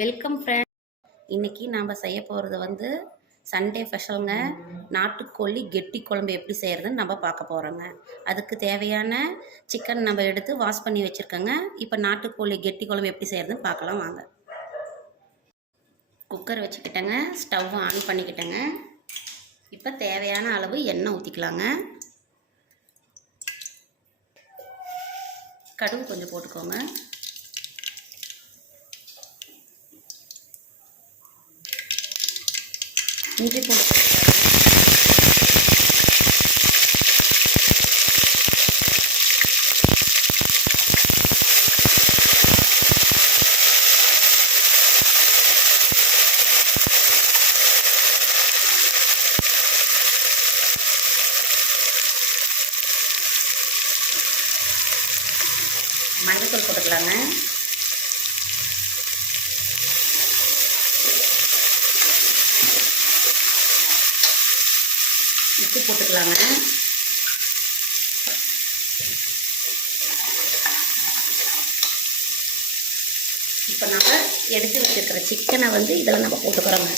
Welcome friend. இன்றைக்கி நாம் செய்ய போகிறது வந்து சண்டே ஸ்பெஷலுங்க. நாட்டுக்கோழி கெட்டி குழம்பு எப்படி செய்கிறதுன்னு நம்ம பார்க்க போகிறோங்க. அதுக்கு தேவையான சிக்கன் நம்ம எடுத்து வாஷ் பண்ணி வச்சுருக்கோங்க. இப்போ நாட்டுக்கோழி கெட்டி குழம்பு எப்படி செய்கிறதுன்னு பார்க்கலாம் வாங்க. குக்கர் வச்சுக்கிட்டேங்க, ஸ்டவ் ஆன் பண்ணிக்கிட்டேங்க. இப்போ தேவையான அளவு எண்ணெய் ஊற்றிக்கலாங்க. கடுகு கொஞ்சம் போட்டுக்கோங்க. இஞ்சி பூண்டு மஞ்சள் போட்டுக்கலாங்க. உப்பு போட்டுக்கலாங்க. இப்போ நம்ம எடுத்து வச்சுருக்கிற சிக்கனை வந்து இதில் நம்ம போட்டுக்கிறோங்க.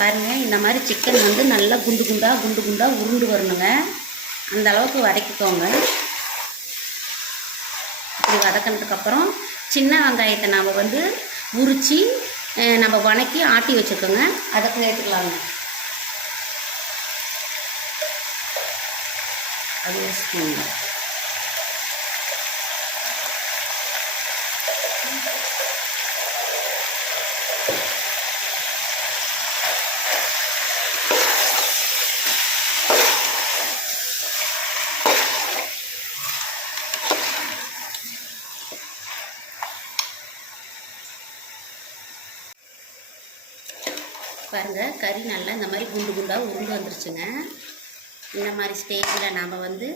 பாருங்கள், இந்த மாதிரி சிக்கன் வந்து நல்லா குண்டு குண்டாக உருண்டு வரணுங்க. அந்த அளவுக்கு வதக்கிக்கோங்க. இப்படி வதக்கினதுக்கப்புறம் சின்ன வெங்காயத்தை நாம் வந்து உரித்து நம்ம வதக்கி ஆட்டி வச்சுக்கோங்க. அதை சேர்த்துக்கலாங்க. அது ஸ்பூன் பாருங்கள், கறி நல்லா இந்த மாதிரி குண்டு குண்டாக உருண்டு வந்துருச்சுங்க. இந்த மாதிரி ஸ்டேஜில் நாம் வந்து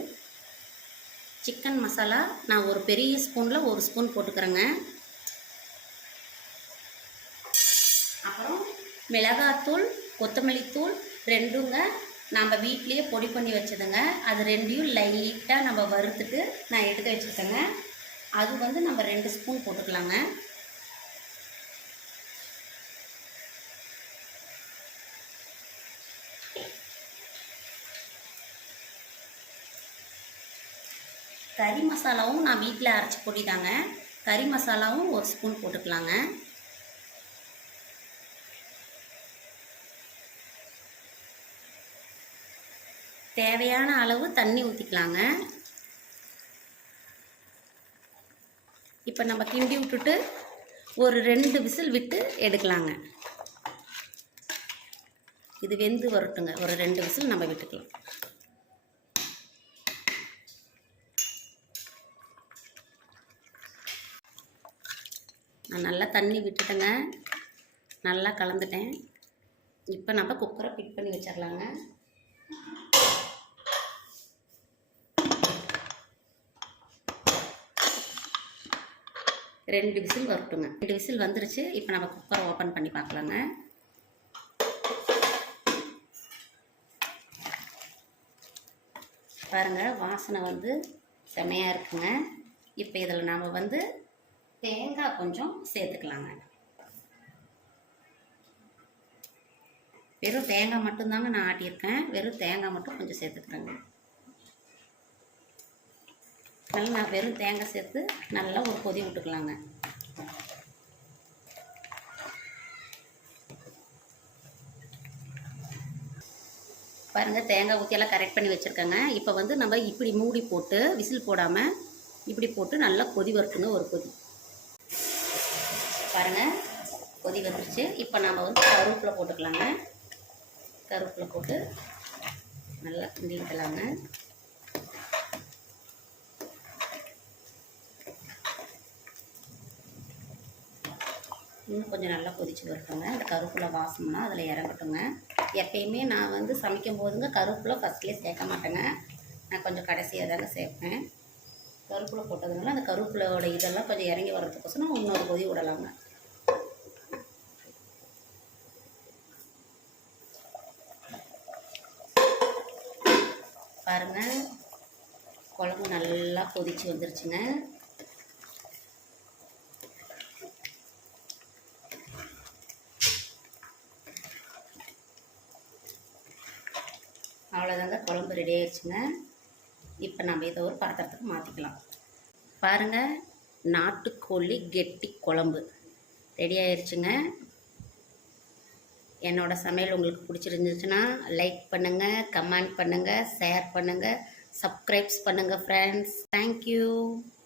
சிக்கன் மசாலா நான் ஒரு பெரிய ஸ்பூனில் ஒரு ஸ்பூன் போட்டுக்கிறேங்க. அப்புறம் மிளகாத்தூள், கொத்தமல்லி தூள் ரெண்டுங்க நம்ம வீட்லேயே பொடி பண்ணி வச்சதுங்க. அது ரெண்டையும் லைட்டாக நம்ம வறுத்துட்டு நான் எடுத்து வச்சுருக்கேங்க. அது வந்து நம்ம 2 ஸ்பூன் போட்டுக்கலாங்க. கறி மசாலாவும் நான் வீட்டில் அரைச்சி பொடி தாங்க. கறி மசாலாவும் 1 ஸ்பூன் போட்டுக்கலாங்க. தேவையான அளவு தண்ணி ஊற்றிக்கலாங்க. இப்போ நம்ம கிண்டி விட்டுட்டு ஒரு 2 விசில் விட்டு எடுக்கலாங்க. இது வெந்து வரட்டுங்க. ஒரு 2 விசில் நம்ம விட்டுக்கலாம். நான் நல்லா தண்ணி விட்டுட்டேங்க, நல்லா கலந்துட்டேன். இப்போ நம்ம குக்கரை ஃபிட் பண்ணி வச்சிடலாங்க. ரெண்டு விசில் வரட்டுங்க. 2 விசில் வந்துருச்சு. இப்போ நம்ம குக்கரை ஓப்பன் பண்ணி பார்க்கலாங்க. பாருங்கள், வாசனை வந்து செமையாக இருக்குங்க. இப்போ இதில் நாம் வந்து தேங்காய் கொஞ்சம் சேர்த்துக்கலாங்க. வெறும் தேங்காய் மட்டும்தாங்க நான் ஆட்டியிருக்கேன். வெறும் தேங்காய் மட்டும் கொஞ்சம் சேர்த்துக்கிறேங்க. நல்லா நான் வெறும் தேங்காய் சேர்த்து நல்லா ஒரு கொதி விட்டுக்கலாங்க. பாருங்கள், தேங்காய் ஊற்றியெல்லாம் கரெக்ட் பண்ணி வச்சுருக்கேங்க. இப்போ வந்து நம்ம இப்படி மூடி போட்டு விசில் போடாமல் இப்படி போட்டு நல்லா கொதி வரட்டுங்க. ஒரு கொதி பாருங்கள், கொதி வந்துருச்சு. இப்போ நம்ம வந்து கருவேப்பிலை போட்டுக்கலாங்க. கருவேப்பிலை போட்டு நல்லா கிண்டி விடலாங்க. இன்னும் கொஞ்சம் நல்லா கொதிச்சு வரட்டுங்க. இந்த கருவேப்பிலை வாசம்னா அதில் இறங்கட்டுங்க. எப்பயுமே நான் வந்து சமைக்கும் போதுங்க கருவேப்பிலை ஃபஸ்ட்லேயே சேர்க்க மாட்டேங்க. நான் கொஞ்சம் கடைசியாக தாங்க சேர்ப்பேன். கருவேப்பிலை போட்டதுனால அந்த கருவேப்பிலையோட இதெல்லாம் கொஞ்சம் இறங்கி வர்றதுக்கோசரம் இன்னொரு கொதி விடலாங்க. பாருங்கள், குழம்பு நல்லா கொதிச்சு வந்துருச்சுங்க. அவ்வளோதாங்க, குழம்பு ரெடி ஆயிடுச்சுங்க. இப்போ நம்ம இதை ஒரு பாத்திரத்துக்கு மாற்றிக்கலாம். பாருங்கள், நாட்டுக்கோழி கெட்டி குழம்பு ரெடி ஆயிடுச்சுங்க. என்னோடய சமையல் உங்களுக்கு பிடிச்சிருந்துச்சுன்னா லைக் பண்ணுங்கள், கமெண்ட் பண்ணுங்கள், ஷேர் பண்ணுங்கள், சப்ஸ்கிரைப்ஸ் பண்ணுங்கள் ஃப்ரெண்ட்ஸ். தேங்க்யூ.